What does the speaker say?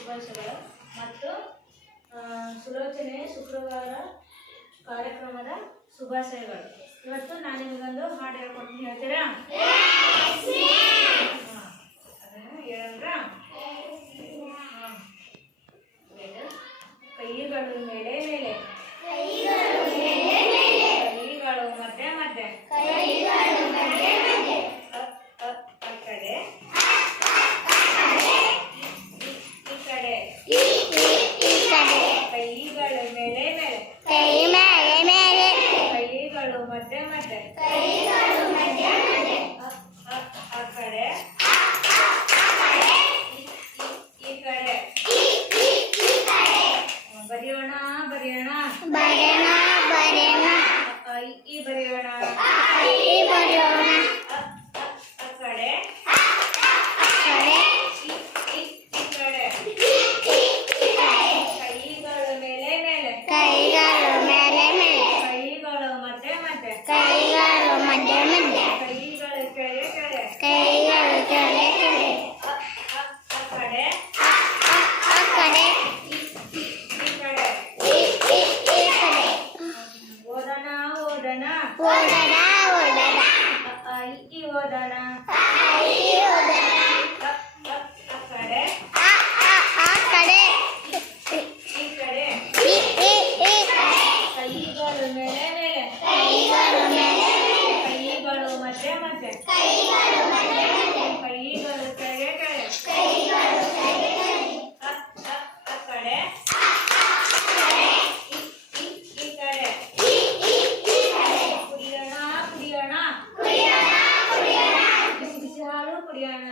ಶುಭಾಶಯಗಳು ಮತ್ತು ಸುಲೋಚನೆ ಶುಕ್ರವಾರ ಕಾರ್ಯಕ್ರಮದ ಶುಭಾಶಯಗಳು. ಇವತ್ತು ನಾನು ನಿಮಗೊಂದು ಹಾಡು ಹೇಳ್ಕೊಡ್ತೀನಿ, ಹೇಳ್ತೀರಾ? ಅದನ್ನು ಹೇಳಂದ್ರ ಕೈಗಳು ಮೇಲೆ ಮೇಲೆ, ಕೈಗಳು ಮಧ್ಯೆ ಮಧ್ಯೆ, ಆ ಕಡೆ ಈ ಕಡೆ, ಕೈಗಳು ಮೇಲೆ ಮೇಲೆ, ಕೈಗಳು ಮಧ್ಯೆ ಮಧ್ಯೆ, ಆ ಕಡೆ ಈ ಕಡೆ. ಬರೆಯೋಣ ಬರೆಯೋಣ ಈ ಬರೆಯೋಣ, ಆ ಕಡೆ ಈ ಕಡೆ, ಕೈಗಳು ಮೇಲೆ ಮೇಲೆ, ಕೈಗಳು ಮಧ್ಯೆ ಮಧ್ಯೆ, ಕೈಗಳು ಕೆಳಗೆ ಕೆಳಗೆ, ಆ ಕಡೆ ಈ ಕಡೆ. ಓದನ ಓದನ ಈ ಓದನ, ಆ ಕಡೆ ಈ ಕಡೆ, ಕೈಗಳು ಮೇಲೆ ಮೇಲೆ, ಕೈಗಳು ಮಧ್ಯೆ ಮಧ್ಯೆ, ಕೈಗಳು ಕೆಳಗೆ ಕೆಳಗೆ, ಆ ಕಡೆ ಈ ಕಡೆ. ಕುಡಿಯೋಣ ಕುಡಿಯೋಣ, ಬಿಸಿ ಹಾಲು ಕುಡಿಯೋಣ,